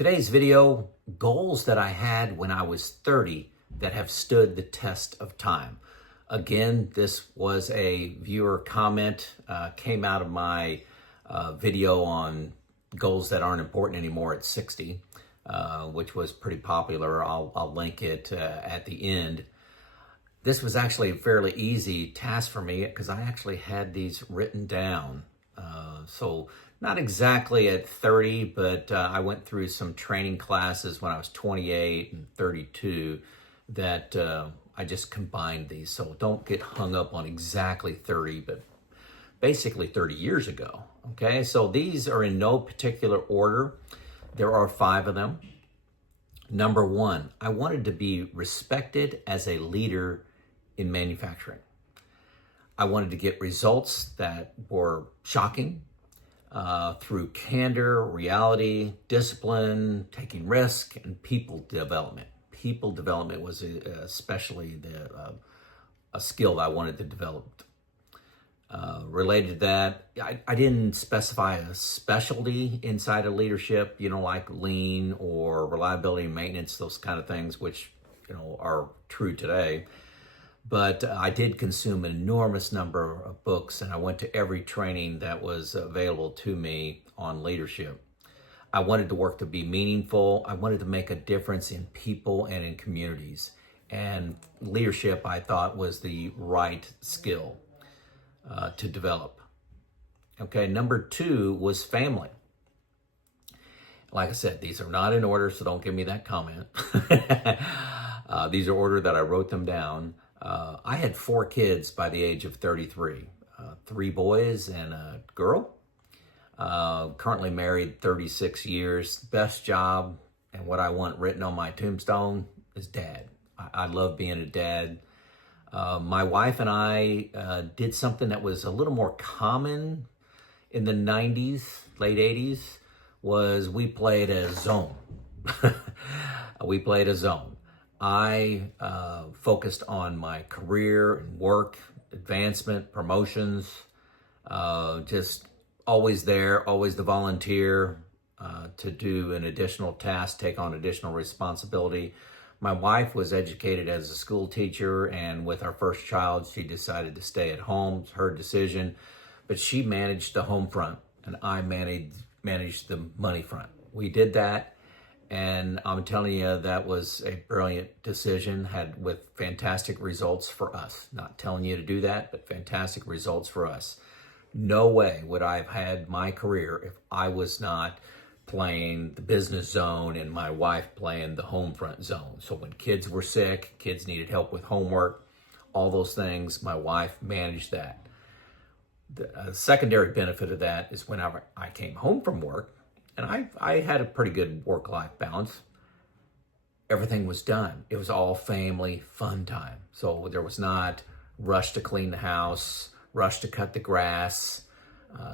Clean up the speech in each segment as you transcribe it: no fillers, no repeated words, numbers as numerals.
Today's video, goals that I had when I was 30 that have stood the test of time. Again, this was a viewer comment, came out of my video on goals that aren't important anymore at 60, which was pretty popular. I'll link it at the end. This was actually a fairly easy task for me because I actually had these written down. So not exactly at 30, but I went through some training classes when I was 28 and 32 that I just combined these. So don't get hung up on exactly 30, but basically 30 years ago. Okay, so these are in no particular order. There are 5 of them. Number 1, I wanted to be respected as a leader in manufacturing. I wanted to get results that were shocking through candor, reality, discipline, taking risk, and people development. People development was especially a skill that I wanted to develop. Related to that, I didn't specify a specialty inside of leadership, like lean or reliability and maintenance, those kind of things, which, are true today. But I did consume an enormous number of books, and I went to every training that was available to me on leadership. I wanted the work to be meaningful. I wanted to make a difference in people and in communities. And leadership, I thought, was the right skill to develop. Okay, number 2 was family. Like I said, these are not in order, so don't give me that comment. These are order that I wrote them down. I had 4 kids by the age of 33, 3 boys and a girl. Currently married 36 years. Best job and what I want written on my tombstone is dad. I love being a dad. My wife and I did something that was a little more common in the 90s, late 80s, was we played a zone. We played a zone. I focused on my career and work, advancement, promotions, just always there, always the volunteer to do an additional task, take on additional responsibility. My wife was educated as a school teacher, and with our first child, she decided to stay at home. It's her decision, but she managed the home front, and I managed the money front. We did that. And I'm telling you, that was a brilliant decision, had with fantastic results for us. Not telling you to do that, but fantastic results for us. No way would I have had my career if I was not playing the business zone and my wife playing the home front zone. So when kids were sick, kids needed help with homework, all those things, my wife managed that. The secondary benefit of that is whenever I came home from work, and I had a pretty good work-life balance. Everything was done. It was all family fun time. So there was not rush to clean the house, rush to cut the grass,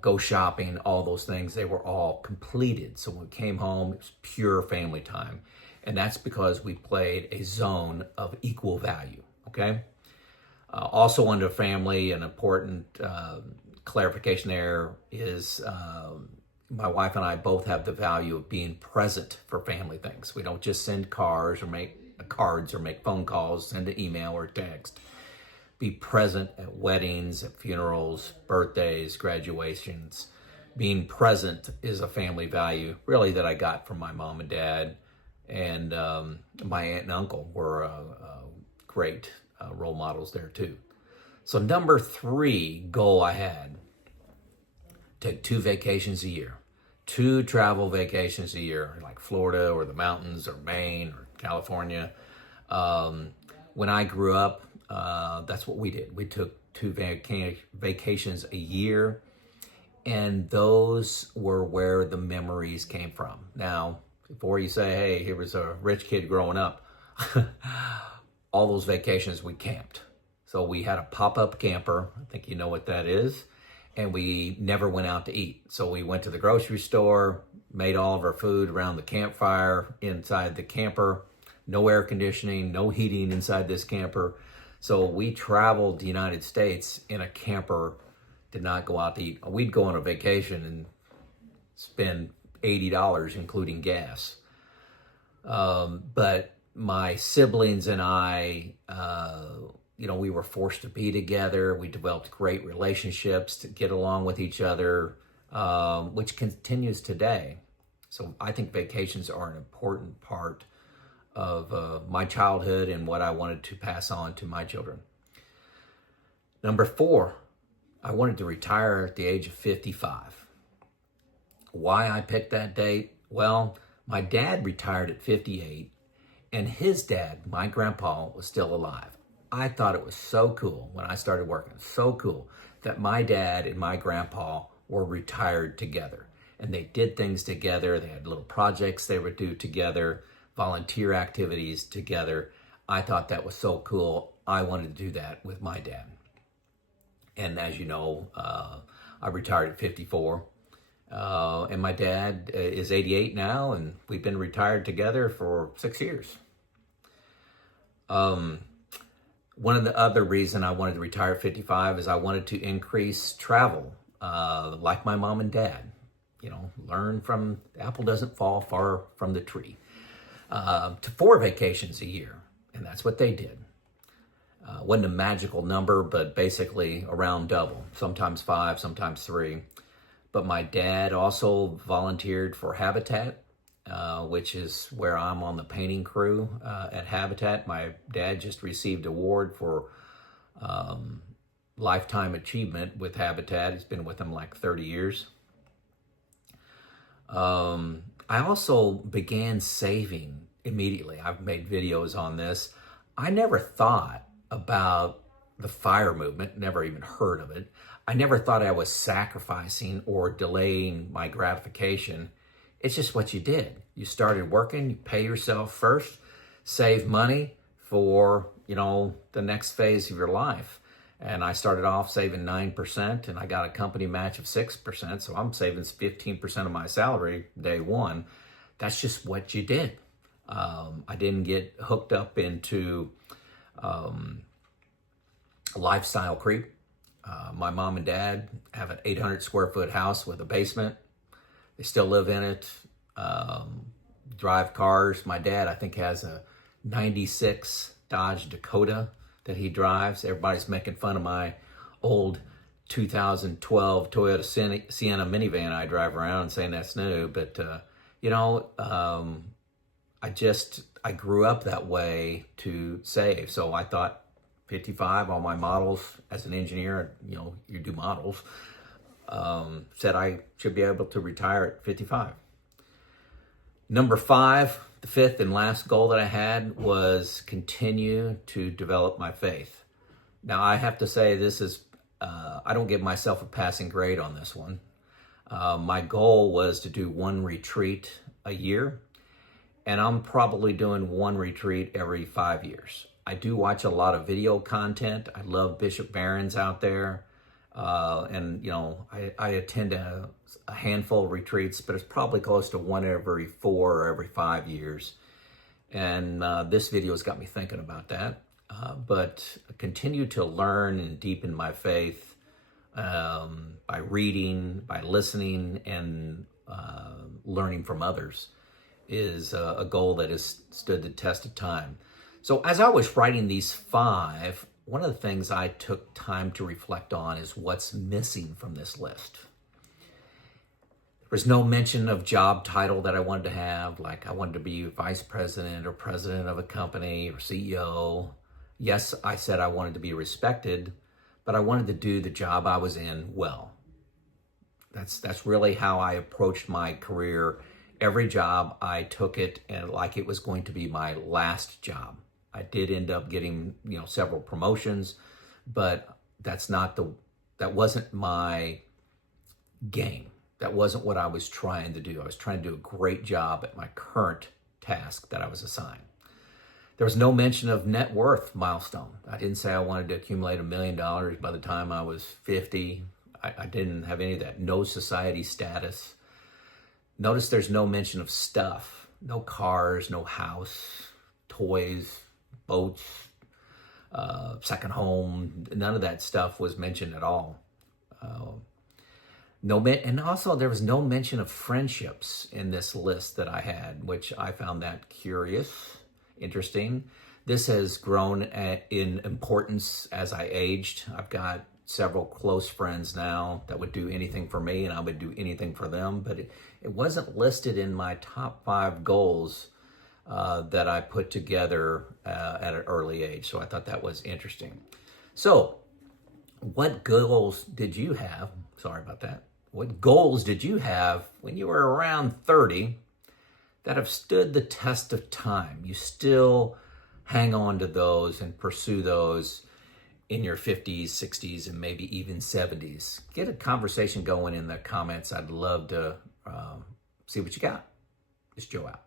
go shopping, all those things. They were all completed. So when we came home, it was pure family time. And that's because we played a zone of equal value, okay? Also under family, an important clarification there is my wife and I both have the value of being present for family things. We don't just send cards or make phone calls, send an email or text. Be present at weddings, at funerals, birthdays, graduations. Being present is a family value, really, that I got from my mom and dad. And my aunt and uncle were great role models there too. So number 3 goal I had, take 2 vacations a year. 2 travel vacations a year, like Florida or the mountains or Maine or California. When I grew up, that's what we did. We took 2 vacations a year, and those were where the memories came from. Now, before you say, hey, here was a rich kid growing up, all those vacations we camped. So we had a pop-up camper. I think you know what that is. And we never went out to eat. So we went to the grocery store, made all of our food around the campfire inside the camper. No air conditioning, no heating inside this camper. So we traveled the United States in a camper, did not go out to eat. We'd go on a vacation and spend $80, including gas. But my siblings and I, we were forced to be together. We developed great relationships to get along with each other, which continues today. So I think vacations are an important part of my childhood and what I wanted to pass on to my children. Number 4, I wanted to retire at the age of 55. Why I picked that date? Well, my dad retired at 58, and his dad, my grandpa, was still alive. I thought it was so cool when I started working, so cool that my dad and my grandpa were retired together. And they did things together. They had little projects they would do together, volunteer activities together. I thought that was so cool. I wanted to do that with my dad. And as you know, I retired at 54. And my dad is 88 now, and we've been retired together for 6 years. One of the other reason I wanted to retire at 55 is I wanted to increase travel, like my mom and dad. Learn from, the apple doesn't fall far from the tree. To 4 vacations a year, and that's what they did. Wasn't a magical number, but basically around double, sometimes 5, sometimes 3. But my dad also volunteered for Habitat, which is where I'm on the painting crew at Habitat. My dad just received an award for lifetime achievement with Habitat. He's been with them like 30 years. I also began saving immediately. I've made videos on this. I never thought about the FIRE movement, never even heard of it. I never thought I was sacrificing or delaying my gratification. It's just what you did. You started working, you pay yourself first, save money for, the next phase of your life. And I started off saving 9%, and I got a company match of 6%. So I'm saving 15% of my salary day one. That's just what you did. I didn't get hooked up into lifestyle creep. My mom and dad have an 800 square foot house with a basement. They still live in it, drive cars. My dad, I think, has a 96 Dodge Dakota that he drives. Everybody's making fun of my old 2012 Toyota Sienna minivan I drive around and saying that's new. But, I grew up that way to save. So I thought 55 on my models as an engineer, you do models, said I should be able to retire at 55. Number 5, the 5th and last goal that I had was continue to develop my faith. Now I have to say this is, I don't give myself a passing grade on this one. My goal was to do 1 retreat a year, and I'm probably doing 1 retreat every 5 years. I do watch a lot of video content. I love Bishop Barron's out there. I attend a handful of retreats, but it's probably close to 1 every 4 or every 5 years. And this video has got me thinking about that. But continue to learn and deepen my faith by reading, by listening, and learning from others is a goal that has stood the test of time. So as I was writing these 5, one of the things I took time to reflect on is what's missing from this list. There was no mention of job title that I wanted to have, like I wanted to be vice president or president of a company or CEO. Yes, I said I wanted to be respected, but I wanted to do the job I was in well. That's really how I approached my career. Every job, I took it and like it was going to be my last job. I did end up getting, several promotions, but that wasn't my game. That wasn't what I was trying to do. I was trying to do a great job at my current task that I was assigned. There was no mention of net worth milestone. I didn't say I wanted to accumulate $1 million by the time I was 50. I didn't have any of that. No society status. Notice there's no mention of stuff. No cars, no house, toys, boats, second home. None of that stuff was mentioned at all. And also there was no mention of friendships in this list that I had, which I found that curious, interesting. This has grown in importance as I aged. I've got several close friends now that would do anything for me, and I would do anything for them, but it wasn't listed in my top 5 goals that I put together at an early age. So I thought that was interesting. So what goals did you have? Sorry about that. What goals did you have when you were around 30 that have stood the test of time? You still hang on to those and pursue those in your 50s, 60s, and maybe even 70s. Get a conversation going in the comments. I'd love to see what you got. It's Joe out.